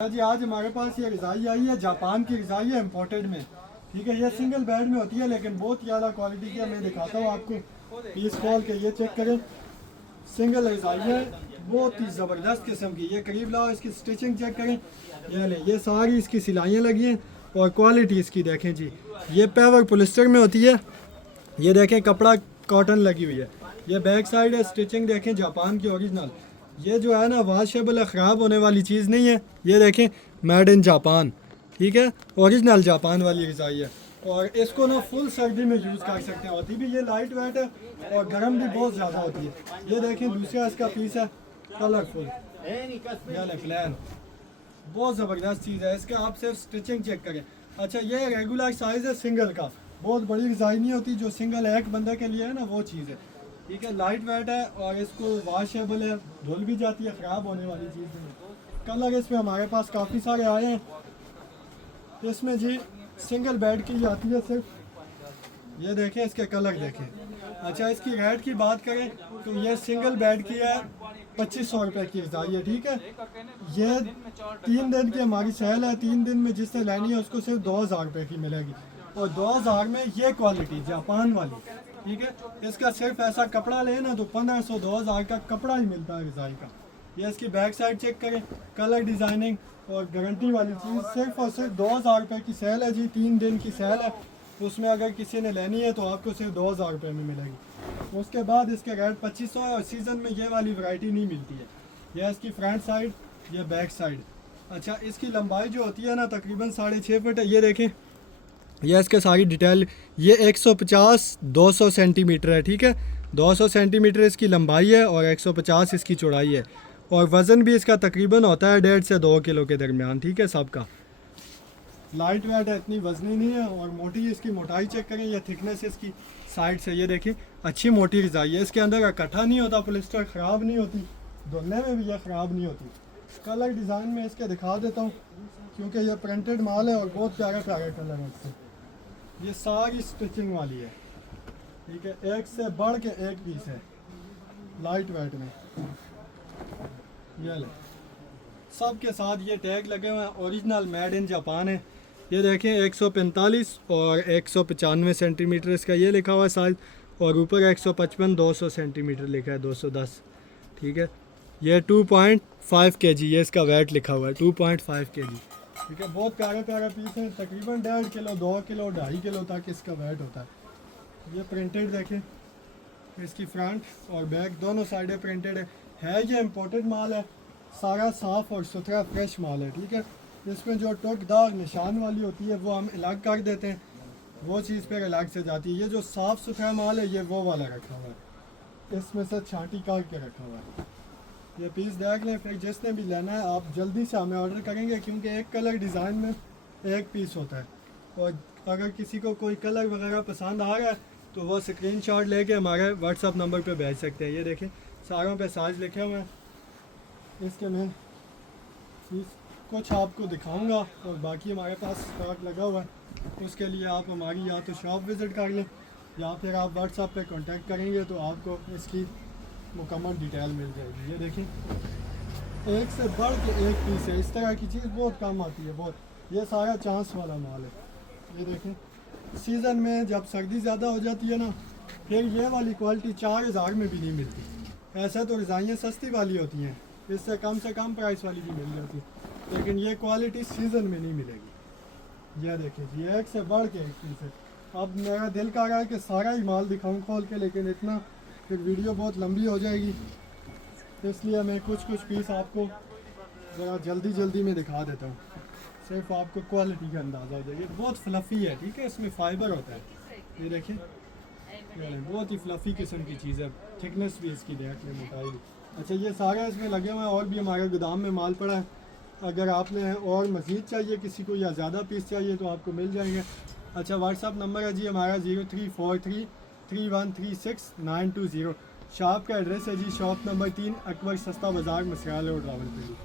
जी आज हमारे पास ये रज़ाई आई है, जापान की रज़ाई है इम्पोर्टेड में। ठीक है, ये सिंगल बेड में होती है लेकिन बहुत ही आला क्वालिटी की है। मैं दिखाता हूँ आपको, पीस खोल के ये चेक करें। सिंगल रज़ाई है, बहुत ही ज़बरदस्त किस्म की। ये करीब लाओ, इसकी स्टिचिंग चेक करें। ये ले, ये सारी इसकी सिलाइयाँ लगी हैं और क्वालिटी इसकी देखें जी। ये पेवर पोलिस्टर में होती है। ये देखें कपड़ा कॉटन लगी हुई है। ये बैक साइड है, स्टिचिंग देखें जापान की ओरिजिनल। ये जो है ना वाशेबल है, ख़राब होने वाली चीज़ नहीं है। ये देखें मेड इन जापान, ठीक है, ओरिजिनल जापान वाली रज़ाई है। और इसको ना फुल सर्दी में यूज़ कर सकते हैं। होती भी ये लाइट वेट है और गर्म भी बहुत ज़्यादा होती है। ये देखें दूसरा इसका पीस है, कलरफुल, ये प्लान, बहुत ज़बरदस्त चीज़ है। इसका आप सिर्फ स्टिचिंग चेक करें। अच्छा, ये रेगुलर साइज़ है सिंगल का, बहुत बड़ी रज़ाई नहीं होती। जो सिंगल एक बंदे के लिए है ना, वो चीज़ है। ठीक है, लाइट वेट है और इसको वाशेबल है, धुल भी जाती है, ख़राब होने वाली चीज़ नहीं। कलर इसमें हमारे पास काफ़ी सारे आए हैं। इसमें जी सिंगल बेड की आती है सिर्फ। ये देखें, इसके कलर देखें। अच्छा, इसकी रेट की बात करें तो ये सिंगल बेड की है, 2500 रुपये की रज़ाई है। ठीक है, ये 3 दिन की हमारी सेल है। 3 दिन में जिसने लेनी है उसको सिर्फ 2000 रुपये की मिलेगी। और 2000 में ये क्वालिटी जापान वाली। ठीक है, इसका सिर्फ ऐसा कपड़ा ले ना तो 1500-2000 का कपड़ा ही मिलता है रज़ाई का। ये इसकी बैक साइड चेक करें, कलर डिज़ाइनिंग और गारंटी वाली चीज़। सिर्फ और सिर्फ 2000 रुपये की सेल है जी, 3 दिन की सेल है। उसमें अगर किसी ने लेनी है तो आपको सिर्फ 2000 रुपये में मिलेगी। उसके बाद इसके रेट 2500 है और सीज़न में ये वाली वैरायटी नहीं मिलती है। यह इसकी फ्रंट साइड, ये बैक साइड। अच्छा, इसकी लंबाई जो होती है ना तकरीबन 6.5 फुट है। ये देखें, यह इसके सारी डिटेल। ये 150-200 सेंटीमीटर है। ठीक है, 200 सेंटीमीटर इसकी लंबाई है और 150 इसकी चौड़ाई है। और वज़न भी इसका तकरीबन होता है 1.5 से 2 किलो के दरमियान। ठीक है, सबका लाइट वेट है, इतनी वजनी नहीं है। और मोटी इसकी मोटाई चेक करें, या थिकनेस इसकी साइड से। ये देखिए, अच्छी मोटी रज़ाई है। इसके अंदर इकट्ठा नहीं होता, पॉलिस्टर ख़राब नहीं होती, धुलने में भी यह ख़राब नहीं होती। कलर डिज़ाइन में इसके दिखा देता हूँ क्योंकि यह प्रिंटेड माल है और बहुत प्यारा प्यारा कलर है इससे। ये सारी स्टिचिंग वाली है। ठीक है, एक से बढ़ के एक पीस है लाइट वेट में। ये ले, सब के साथ ये टैग लगे हुए हैं, ओरिजिनल मेड इन जापान है। ये देखें, 145 और 195 सेंटीमीटर इसका ये लिखा हुआ है साइज़। और ऊपर 155-200 सेंटीमीटर लिखा है, 210। ठीक है, ये 2.5 kg ये इसका वेट लिखा हुआ है, 2.5 kg। ठीक है, बहुत प्यारा प्यारा पीस है। तकरीबन 1.5 किलो, 2 किलो, 2.5 किलो तक इसका वेट होता है। ये प्रिंटेड देखें, इसकी फ्रंट और बैक दोनों साइडें प्रिंटेड है। ये इम्पोर्टेड माल है, सारा साफ़ और सुथरा फ्रेश माल है। ठीक है, इसमें जो टुक दाग निशान वाली होती है वो हम अलग कर देते हैं, वो चीज़ पर अलग से जाती है। ये जो साफ़ सुथरा माल है ये वो वाला रखा हुआ है, इसमें से छांटी काट के रखा हुआ है। ये पीस देख लें, फिर जिसने भी लेना है आप जल्दी से हमें ऑर्डर करेंगे क्योंकि एक कलर डिज़ाइन में एक पीस होता है। और अगर किसी को कोई कलर वगैरह पसंद आ रहा है तो वो स्क्रीनशॉट लेके हमारे व्हाट्सअप नंबर पे भेज सकते हैं। ये देखें, सारों पे साइज लिखे हुए हैं। इसके मैं कुछ आपको दिखाऊंगा और बाकी हमारे पास स्टॉक लगा हुआ है। उसके लिए आप हमारी या तो शॉप विज़िट कर लें या फिर आप व्हाट्सएप पे कांटेक्ट करेंगे तो आपको इसकी मुकम्मल डिटेल मिल जाएगी। ये देखें, एक से बढ़ के एक पीस है। इस तरह की चीज़ बहुत कम आती है, बहुत। ये सारा चांस वाला माल है। ये देखें, सीज़न में जब सर्दी ज़्यादा हो जाती है ना, फिर ये वाली क्वालिटी 4000 में भी नहीं मिलती। ऐसा तो रज़ाइयाँ सस्ती वाली होती हैं, इससे कम से कम प्राइस वाली भी मिल जाती है, लेकिन ये क्वालिटी सीज़न में नहीं मिलेगी। यह देखिए जी, एक से बढ़ के एक पीस है। अब मेरा दिल कर रहा है कि सारा ही माल दिखाऊं खोल के, लेकिन इतना फिर वीडियो बहुत लंबी हो जाएगी, इसलिए मैं कुछ पीस आपको ज़रा जल्दी में दिखा देता हूँ, सिर्फ आपको क्वालिटी का अंदाज़ा हो जाएगा। बहुत फ्लफ़ी है। ठीक है, इसमें फ़ाइबर होता है। ये देखें, बहुत ही फ्लफ़ी किस्म की चीज़ है। थिकनेस भी इसकी देख लें, मोटाई भी। अच्छा, ये सारा इसमें लगे हुए हैं। और भी हमारे गोदाम में माल पड़ा है, अगर आपने और मज़ीद चाहिए किसी को या ज़्यादा पीस चाहिए तो आपको मिल जाएंगे। अच्छा, व्हाट्सअप नंबर है जी हमारा 0343313920। शॉप का एड्रेस है जी शॉप नंबर 3 अकबर सस्ता बाज़ार, मसराल रोड, रावलपिंडी।